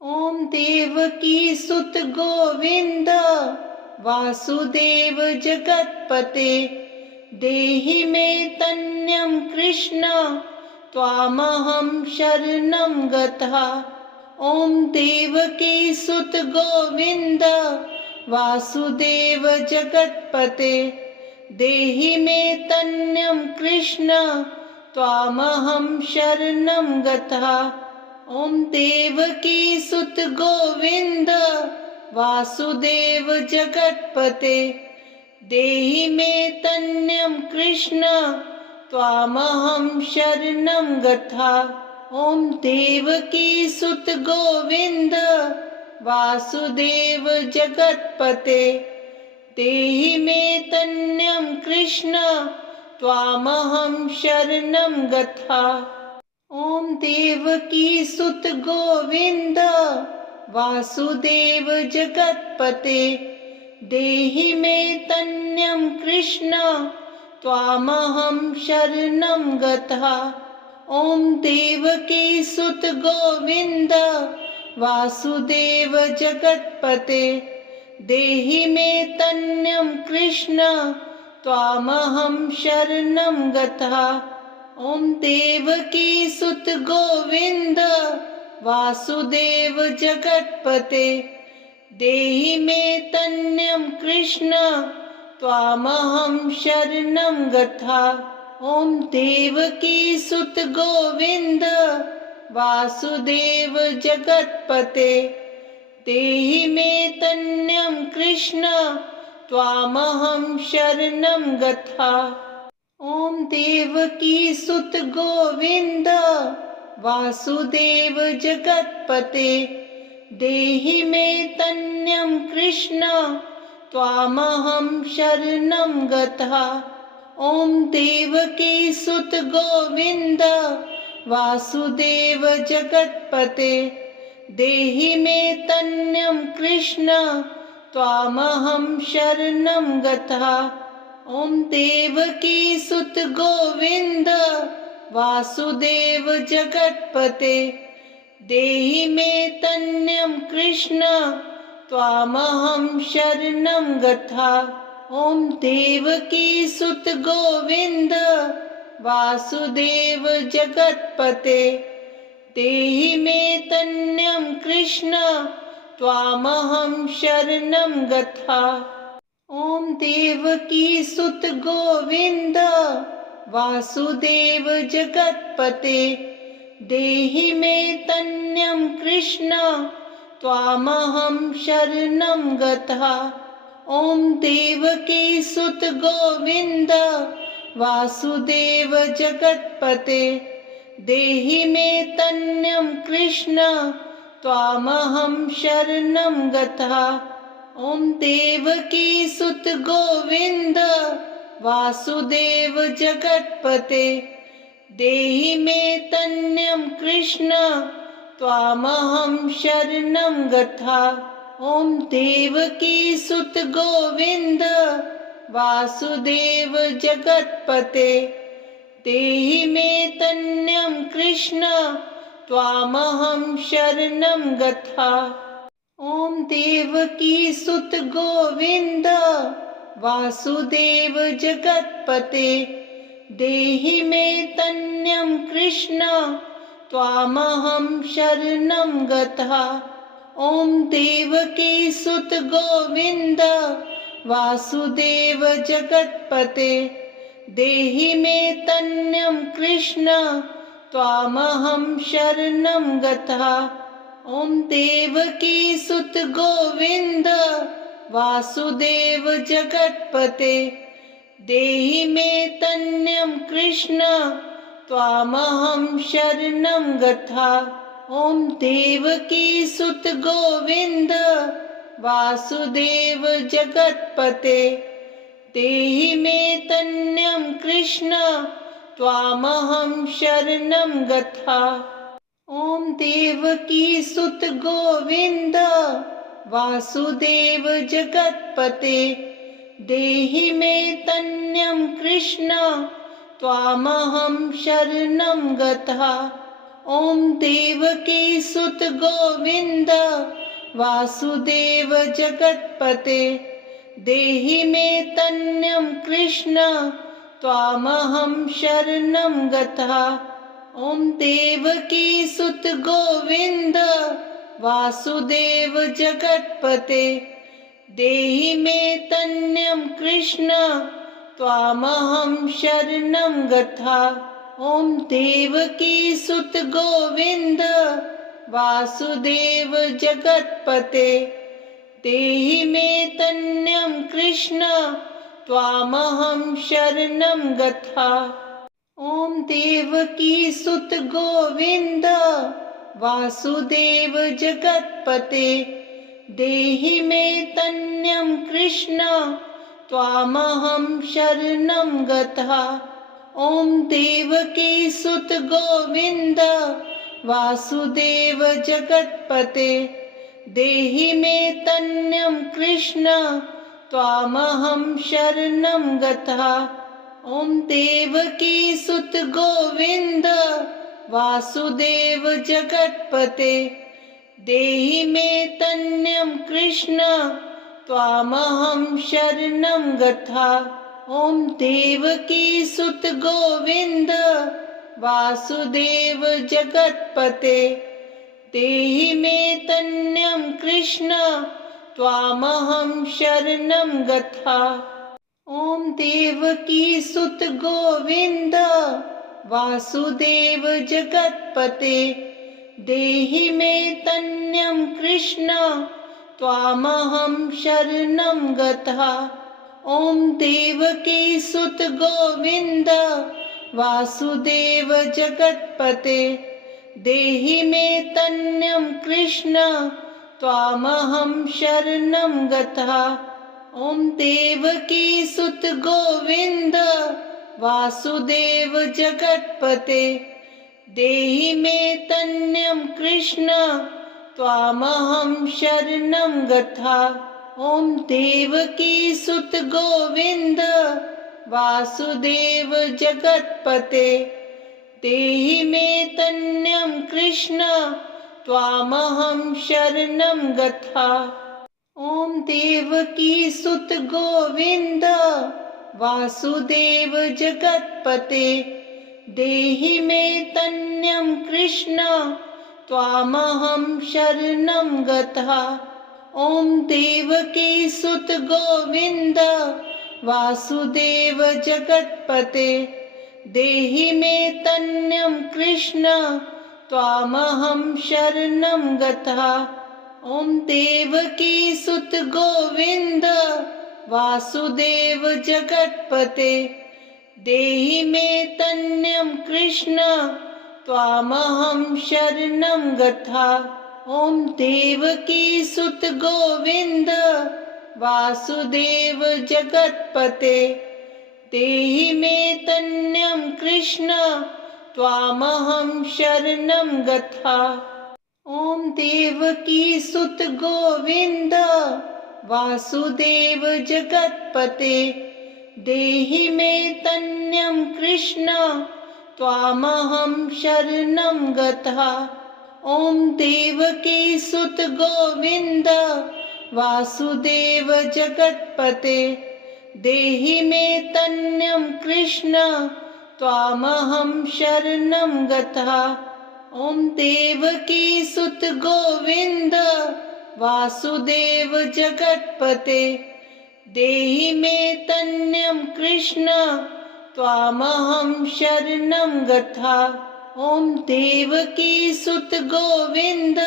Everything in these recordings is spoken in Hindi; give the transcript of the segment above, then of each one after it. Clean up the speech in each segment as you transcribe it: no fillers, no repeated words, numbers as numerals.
ॐ देवकी सुत गोविन्द वासुदेव जगत्पते देहि मे तन्यं कृष्ण त्वामहं शरणं गतः। ॐ देवकी सुत गोविन्द वासुदेव जगत्पते देहि मे तन्यं कृष्ण त्वामहं शरणं गतः। ॐ देवकी सुत गोविन्द वासुदेव जगत्पते देहि मे तन्यं कृष्ण त्वामहं शरणं गतः। ॐ देवकी सुत गोविन्द वासुदेव जगत्पते देहि मे तन्यं कृष्ण त्वामहं शरणं गतः। ॐ देवकी सुत गोविन्द वासुदेव जगत्पते देहि मे तन्यं कृष्ण त्वामहं शरणं गतः। ॐ देवकी सुत गोविन्द वासुदेव जगत्पते देहि मे तन्यं कृष्ण त्वामहं शरणं गतः। ॐ देवकी सुत गोविन्द वासुदेव जगत्पते देहि मे तन्यं कृष्ण त्वामहं शरणं गतः। ॐ देवकी सुत गोविन्द वासुदेव जगत्पते देहि मे तन्यं कृष्ण त्वामहं शरणं गतः। ॐ देवकी सुत गोविन्द वासुदेव जगत्पते देहि मे तन्यं कृष्ण त्वामहं शरणं गतः। ॐ देवकी सुत गोविन्द वासुदेव जगत्पते देहि मे तन्यं कृष्ण त्वामहं शरणं गतः। ॐ देवकी सुत गोविन्द वासुदेव जगत्पते देहि मे तन्यं कृष्ण त्वामहं शरणं गतः। ॐ देवकी सुत गोविन्द वासुदेव जगत्पते देहि मे तन्यं कृष्ण त्वामहं शरणं गतः। ॐ देवकी सुत गोविन्द वासुदेव जगत्पते देहि मे तन्यं कृष्ण त्वामहं शरणं गतः। ॐ देवकी सुत गोविन्द वासुदेव जगत्पते देहि मे तन्यं कृष्ण त्वामहं शरणं गतः। ॐ देवकी सुत गोविन्द वासुदेव जगत्पते देहि मे तन्यं कृष्ण त्वामहं शरणं गतः। ॐ देवकी सुत गोविन्द वासुदेव जगत्पते देहि मे तन्यं कृष्ण त्वामहं शरणं गतः। ॐ देवकी सुत गोविन्द वासुदेव जगत्पते देहि मे तन्यं कृष्ण त्वामहं शरणं गतः। ॐ देवकी सुत गोविन्द वासुदेव जगत्पते देहि मे तन्यं कृष्ण त्वामहं शरणं गतः। ॐ देवकी सुत गोविन्द वासुदेव जगत्पते देहि मे तन्यं कृष्ण त्वामहं शरणं गतः। ॐ देवकी सुत गोविन्द वासुदेव जगत्पते देहि मे तन्यं कृष्ण त्वामहं शरणं गतः। ॐ देवकी सुत गोविन्द वासुदेव जगत्पते देहि मे तन्यं कृष्ण त्वामहं शरणं गतः। ॐ देवकी सुत गोविन्द वासुदेव जगत्पते देहि मे तन्यं कृष्ण त्वामहं शरणं गतः। ॐ देवकी सुत गोविन्द वासुदेव जगत्पते देहि मे तन्यं कृष्ण त्वामहं शरणं गतः। ॐ देवकी सुत गोविन्द वासुदेव जगत्पते देहि मे तन्यं कृष्ण त्वामहं शरणं गतः। ॐ देवकी सुत गोविन्द वासुदेव जगत्पते देहि मे तन्यं कृष्ण त्वामहं शरणं गतः। ॐ देवकी सुत गोविन्द वासुदेव जगत्पते देहि मे तन्यं कृष्ण त्वामहं शरणं गतः। ॐ देवकी सुत गोविन्द वासुदेव जगत्पते देहि मे तन्यं कृष्ण त्वामहं शरणं गतः। ॐ देवकी सुत गोविन्द वासुदेव जगत्पते देहि मे तन्यं कृष्ण त्वामहं शरणं गतः। ॐ देवकी सुत गोविन्द वासुदेव जगत्पते देहि मे तन्यं कृष्ण त्वामहं शरणं गतः। ॐ देवकी सुत गोविन्द वासुदेव जगत्पते देहि मे तन्यं कृष्ण त्वामहं शरणं गतः। ॐ देवकी सुत गोविन्द वासुदेव जगत्पते देहि मे तन्यं कृष्ण त्वामहं शरणं गतः। ॐ देवकी सुत गोविन्द वासुदेव जगत्पते देहि मे तन्यं कृष्ण त्वामहं शरणं गतः। ॐ देवकी सुत गोविन्द वासुदेव जगत्पते देहि मे तन्यं कृष्ण त्वामहं शरणं गतः। ॐ देवकी सुत गोविन्द वासुदेव जगत्पते देहि मे तन्यं कृष्ण त्वामहं शरणं गतः। ॐ देवकी सुत गोविन्द वासुदेव जगत्पते देहि मे तन्यं कृष्ण त्वामहं शरणं गतः। ॐ देवकी सुत गोविन्द वासुदेव जगत्पते देहि मे तन्यं कृष्ण त्वामहं शरणं गतः। ॐ देवकी सुत गोविन्द वासुदेव जगत्पते देहि मे तन्यं कृष्ण त्वामहं शरणं गतः। ॐ देवकी सुत गोविन्द वासुदेव जगत्पते देहि मे तन्यं कृष्ण त्वामहं शरणं गतः। ॐ देवकी सुत गोविन्द वासुदेव जगत्पते देहि मे तन्यं कृष्ण त्वामहं शरणं गतः। ॐ देवकी सुत गोविन्द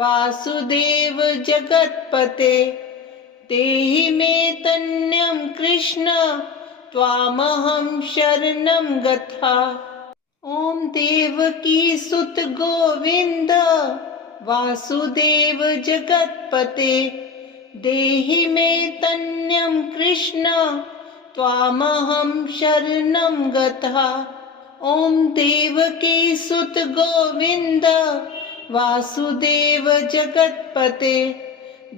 वासुदेव जगत्पते देहि मे तन्यं कृष्ण त्वामहं शरणं गतः। ॐ देवकी सुत गोविन्द वासुदेव जगत्पते देहि मे तन्यं कृष्ण त्वामहं शरणं गतः। ॐ देवकी सुत गोविन्द वासुदेव जगत्पते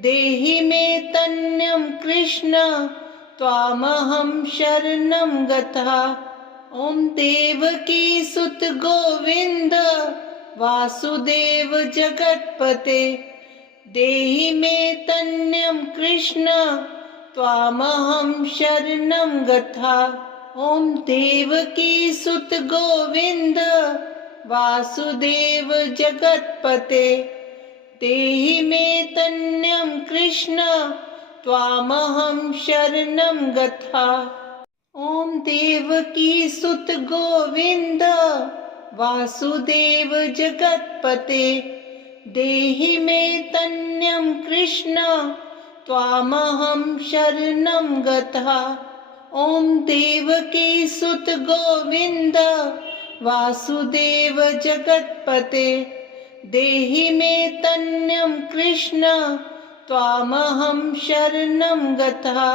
देहि मे तन्यं कृष्ण त्वामहं शरणं गतः। ॐ देवकी सुत गोविन्द वासुदेव जगत्पते देहि मे तन्यं कृष्ण त्वामहं शरणं गता। ओम देवकी सुत गोविंद वासुदेव जगत्पते देहि मे तन्यं कृष्ण त्वामहं शरणं गता। ओम देवकी सुत गोविंद वासुदेव जगत्पते देहि मे तन्यं कृष्ण त्वामहं शरणं गता। ओम देवकी सुत गोविंद वासुदेव जगत्पते देहि मे तन्यं कृष्ण त्वामहं शरणं गता।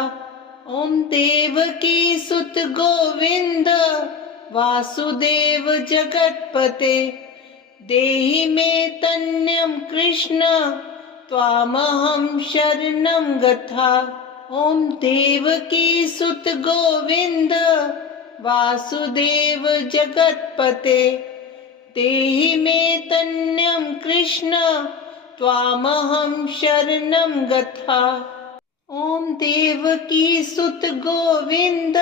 ओम देवकी सुत गोविंद वासुदेव जगत्पते देहि मे तन्यं कृष्ण त्वामहं शरणं गता। ओम देवकी सुत गोविंद वासुदेव जगत्पते देहि मे तन्यं कृष्ण त्वामहं शरणं गता। ओम देवकी सुत गोविंद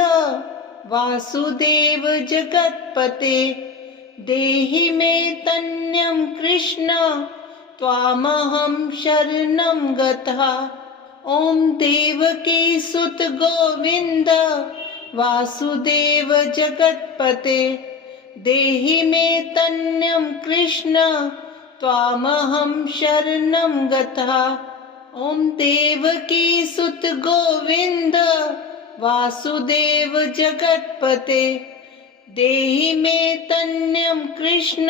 वासुदेव जगत्पते देहि मे तन्यं कृष्ण त्वामहं शरणं गता। ओम देवकी सुत गोविंद वासुदेव जगत्पते देहि मे तन्यं कृष्ण त्वामहं शरणं गता। ओम देवकी सुत गोविंद वासुदेव जगत्पते देहि मे तन्यं कृष्ण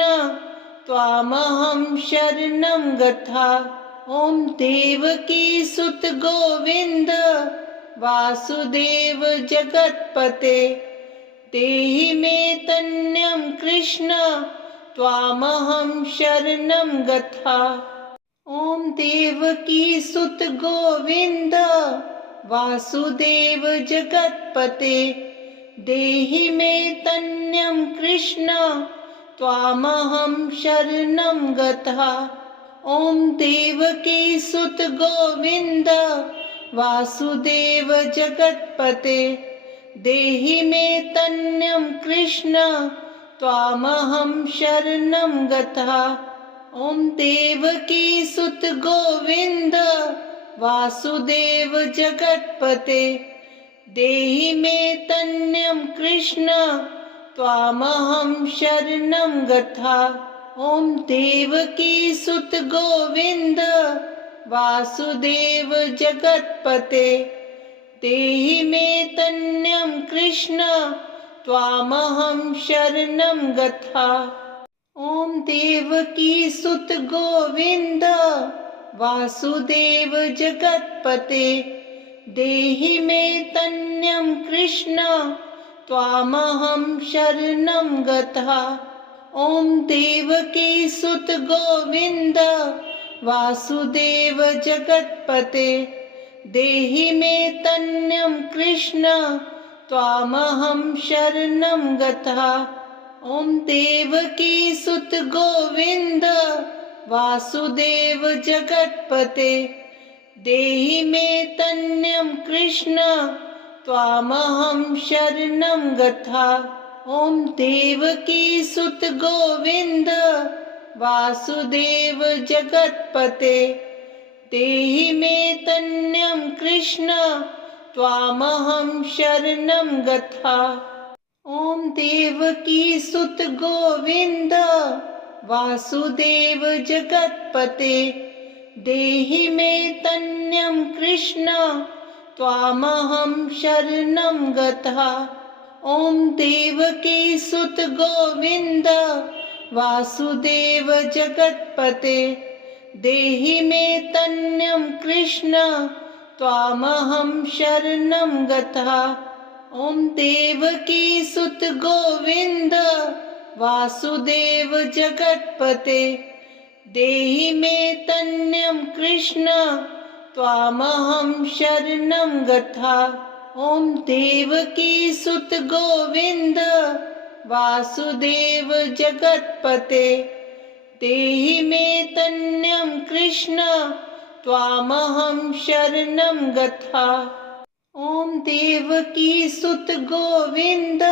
त्वामहं शरणं गता। ओम देवकी सुत गोविंद वासुदेव जगत्पते देहि मे तन्यं कृष्ण त्वामहं शरणं गता। ओम देवकी सुत गोविंद वासुदेव जगत्पते देहि मे तन्यं कृष्ण त्वामहं शरणं गता। ओम देवकी सुत गोविंद वासुदेव जगत्पते देहि मे तन्यं कृष्ण त्वामहं शरणं गता। ओम देवकी सुत गोविंद वासुदेव जगत्पते देहि मे तन्यं कृष्ण त्वामहं शरणं गता। ओम देवकी सुत गोविंद वासुदेव जगत्पते देहि मे तन्यं कृष्ण त्वामहं शरणं गता। ओम देवकी सुत गोविंद वासुदेव जगत्पते देहि मे तन्यं कृष्ण त्वामहं शरणं गता। ओम देवकी सुत गोविंद वासुदेव जगत्पते देहि मे तन्यं कृष्ण त्वामहं शरणं गता। ओम देवकी सुत गोविंद वासुदेव जगत्पते देहि मे तन्यं कृष्ण त्वामहं शरणं गता। ओम देवकी सुत गोविंद वासुदेव जगत्पते देहि मे तन्यं कृष्ण त्वामहं शरणं गता। ओम देवकी सुत गोविंद वासुदेव जगत्पते देहि मे तन्यं कृष्ण त्वामहं शरणं गता। ओम देवकी सुत गोविंद वासुदेव जगत्पते देहि मे तन्यं कृष्ण त्वामहं शरणं गता। ओम देवकी सुत गोविंद वासुदेव जगत्पते देहि मे तन्यं कृष्ण त्वामहं शरणं गता। ओम देवकी सुत गोविंद वासुदेव जगत्पते देहि मे तन्यं कृष्ण त्वामहं शरणं गता। ॐ देवकी सुत गोविन्द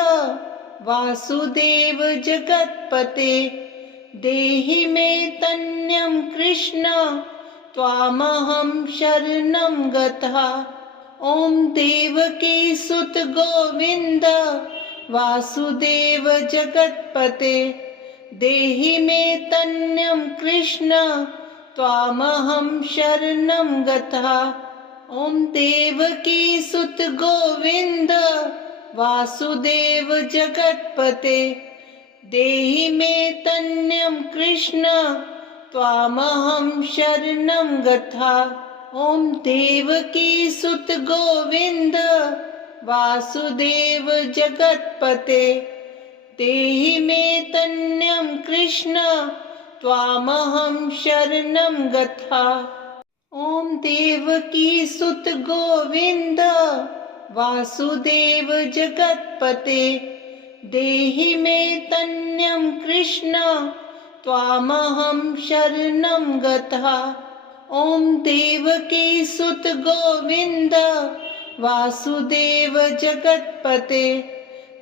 वासुदेव जगत्पते देहि मे तन्यं कृष्ण त्वामहं शरणं गता। ॐ देवकी सुत गोविन्द वासुदेव जगत्पते देहि मे तन्यं कृष्ण त्वामहं शरणं गता। ॐ देवकी सुत गोविन्द वासुदेव जगत्पते देहि मे तन्यं कृष्ण त्वामहं शरणं गता। ॐ देवकी सुत गोविन्द वासुदेव जगत्पते देहि मे तन्यं कृष्ण त्वामहं शरणं गता। ॐ देवकी सुत गोविन्द वासुदेव जगत्पते देहि मे तन्यं कृष्ण त्वामहं शरणं गता। ॐ देवकी सुत गोविन्द वासुदेव जगत्पते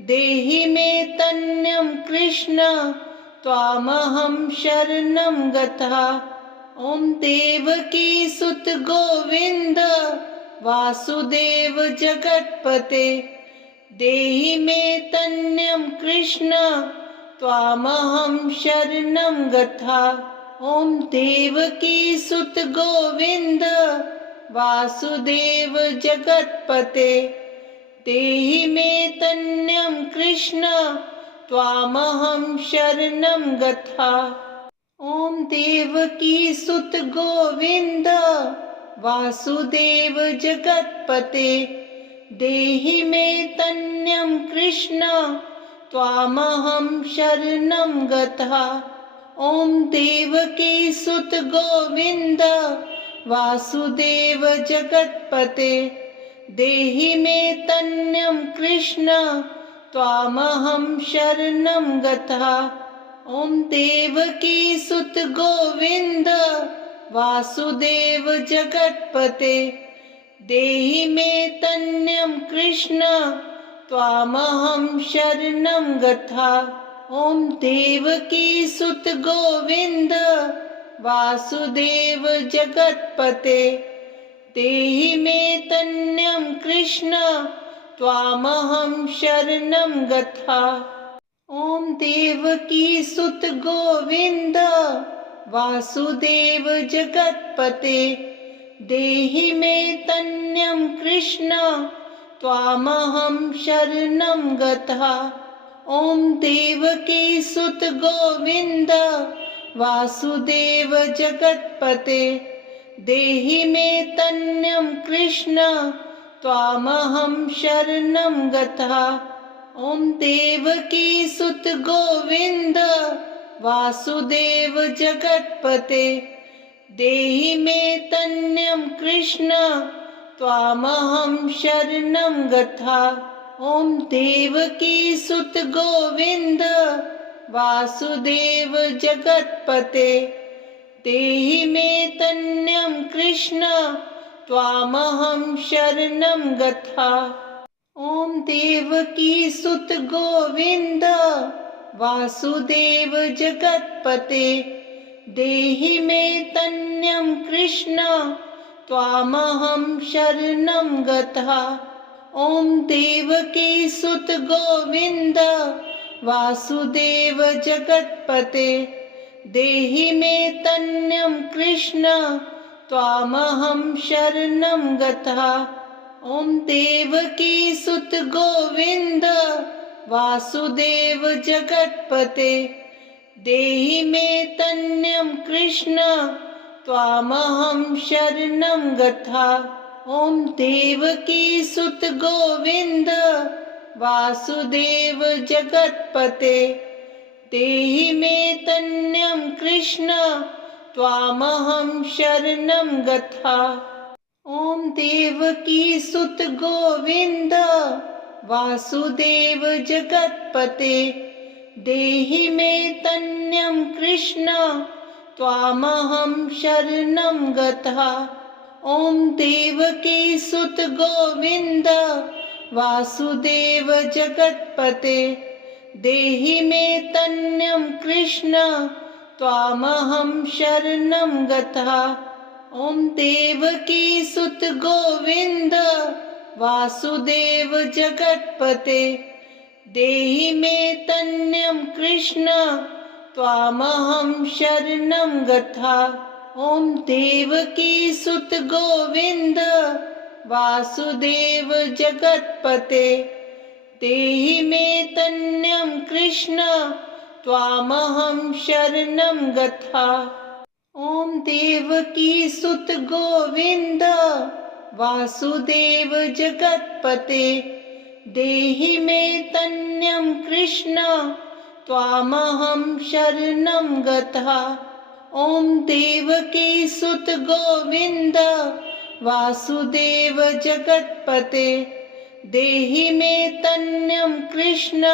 देहि मे तन्यं कृष्ण त्वामहं शरणं गता। ॐ देवकी सुत गोविन्द वासुदेव जगत्पते देहि मे तन्यं कृष्ण त्वामहं शरणं गता। ॐ देवकी सुत गोविन्द वासुदेव जगत्पते देहि मे तन्यं कृष्ण त्वामहं शरणं गता। ॐ देवकी सुत गोविन्द वासुदेव जगत्पते देहि मे तन्यं कृष्ण त्वामहं शरणं गता। ॐ देवकी सुत गोविन्द वासुदेव जगत्पते देहि मे तन्यं कृष्ण त्वामहं शरणं गता। ॐ देवकी सुत गोविन्द वासुदेव जगत्पते देहि मे तन्यं कृष्ण त्वामहं शरणं गता। ॐ देवकी सुत गोविन्द वासुदेव जगत्पते देहि मे तन्यं कृष्ण त्वामहं शरणं गता। ॐ देवकी सुत गोविन्द वासुदेव जगत्पते देहि मे तन्यं कृष्ण त्वामहं शरणं गता। ॐ देवकी सुत गोविन्द वासुदेव जगत्पते देहि मे तन्यं कृष्ण त्वामहं शरणं गता। ॐ देवकी सुत गोविन्द वासुदेव जगत्पते देहि मे तन्यं कृष्ण त्वामहं शरणं गता। ॐ देवकी सुत गोविन्द वासुदेव जगत्पते देहि मे तन्यं कृष्ण त्वामहं शरणं गता। ॐ देवकी सुत गोविन्द वासुदेव जगत्पते देहि मे तन्यं कृष्ण त्वामहं शरणं गता। ॐ देवकी सुत गोविन्द वासुदेव जगत्पते देहि मे तन्यं कृष्ण त्वामहं शरणं गता। ॐ देवकी सुत गोविन्द वासुदेव जगत्पते देहि मे तन्यं कृष्ण त्वामहं शरणं गता। ॐ देवकी सुत गोविन्द वासुदेव जगत्पते देहि मे तन्यं कृष्ण त्वामहं शरणं गता। ॐ देवकी सुत गोविन्द वासुदेव जगत्पते देहि मे तन्यं कृष्ण त्वामहं शरणं गतः। ॐ देवकी सुत गोविन्द वासुदेव जगत्पते देहि मे तन्यं कृष्ण त्वामहं शरणं गतः। ॐ देवकी सुत गोविन्द वासुदेव जगत्पते देहि मे तन्यं कृष्ण त्वामहं शरणं गतः। ॐ देवकी सुत गोविन्द वासुदेव जगत्पते देहि मे तन्यं कृष्ण त्वामहं शरणं गतः। ॐ देवकी सुत गोविन्द वासुदेव जगत्पते देहि मे तन्यं कृष्ण त्वामहं शरणं गतः। ॐ देवकी सुत गोविन्द वासुदेव जगत्पते देहि मे तन्यं कृष्ण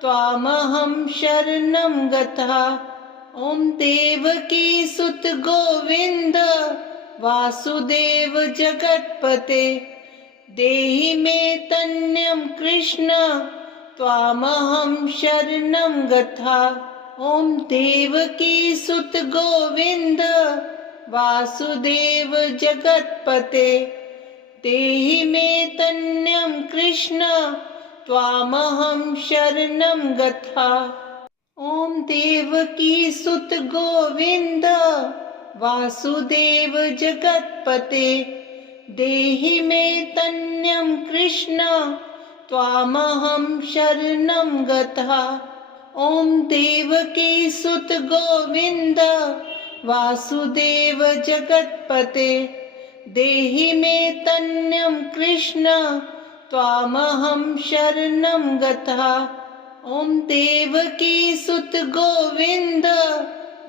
त्वामहं शरणं गतः। ॐ देवकी सुत गोविन्द वासुदेव जगत्पते देहि मे तन्यं कृष्ण त्वामहं शरणं गतः। ॐ देवकी सुत गोविन्द वासुदेव जगत्पते देहि मे तन्यं कृष्ण त्वामहं शरणं गतः। ॐ देवकी सुत गोविन्द वासुदेव जगत्पते देहि मे तन्यं कृष्ण त्वामहं शरणं गतः। ॐ देवकी सुत गोविन्द वासुदेव जगत्पते देहि मे तन्यं कृष्ण त्वामहं शरणं गतः। ॐ देवकी सुत गोविन्द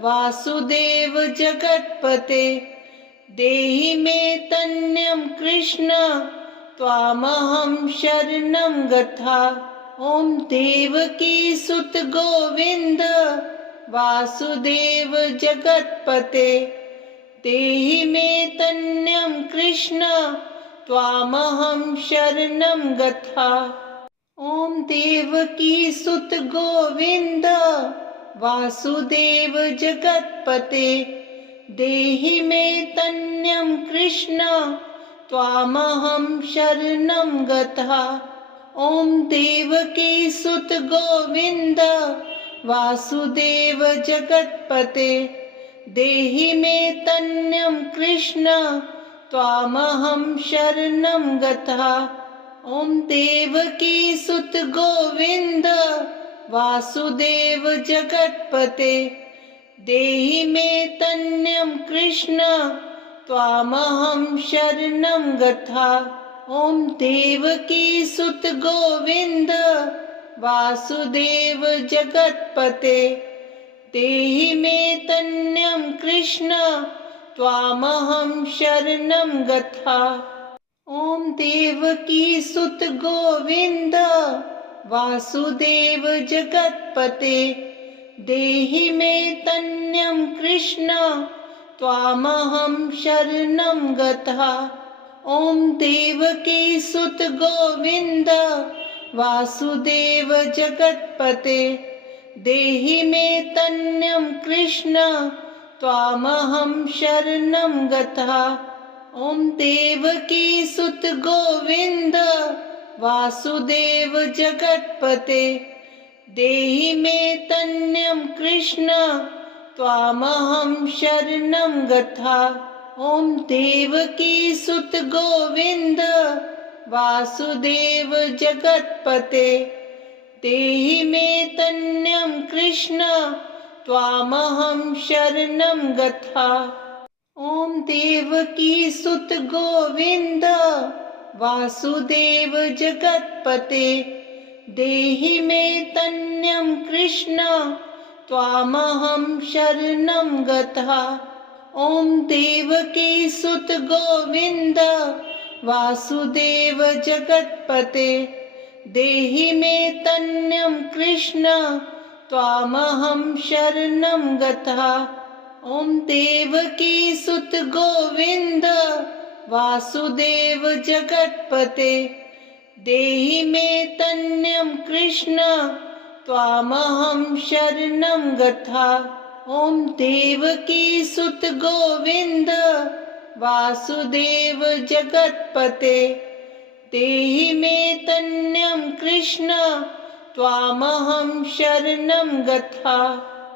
वासुदेव जगत्पते देहि मे तन्यं कृष्ण त्वामहं शरणं गतः। ॐ देवकी सुत गोविन्द वासुदेव जगत्पते देहि मे तन्यं कृष्ण त्वामहं शरणं गतः। ॐ देवकी सुत गोविन्द वासुदेव जगत्पते देहि मे तन्यं कृष्ण त्वामहं शरणं गतः। ॐ देवकी सुत गोविन्द वासुदेव जगत्पते देहि मे तन्यं कृष्ण त्वामहं शरणं गतः। ॐ देवकी सुत गोविन्द वासुदेव जगत्पते देहि मे तन्यं कृष्ण त्वामहं शरणं गतः। ॐ देवकी सुत गोविन्द वासुदेव जगत्पते देहि मे तन्यं कृष्ण त्वामहं शरणं गतः। ॐ देवकी सुत गोविन्द वासुदेव जगत्पते देहि मे तन्यं कृष्ण त्वामहं शरणं गतः। ॐ देवकी सुत गोविन्द वासुदेव जगत्पते देहि मे तन्यं कृष्ण त्वामहं शरणं गतः। ॐ देवकी सुत गोविन्द वासुदेव जगत्पते देहि मे तन्यं कृष्ण त्वामहं शरणं गतः। ॐ देवकी सुत गोविन्द वासुदेव जगत्पते देहि मे तन्यं कृष्ण त्वामहं शरणं गतः। ॐ देवकी सुत गोविन्द वासुदेव जगत्पते देहि मे तन्यं कृष्ण त्वामहं शरणं गतः। ॐ देवकी सुत गोविन्द वासुदेव जगत्पते देहि मे तन्यं कृष्ण त्वामहं शरणं गतः। ॐ देवकी सुत गोविंद वासुदेव जगत्पते देहि मे तन्यं कृष्ण त्वामहं शरणं गता। ॐ देवकी सुत गोविंद वासुदेव जगत्पते देहि मे तन्यं कृष्ण त्वामहं शरणं गता।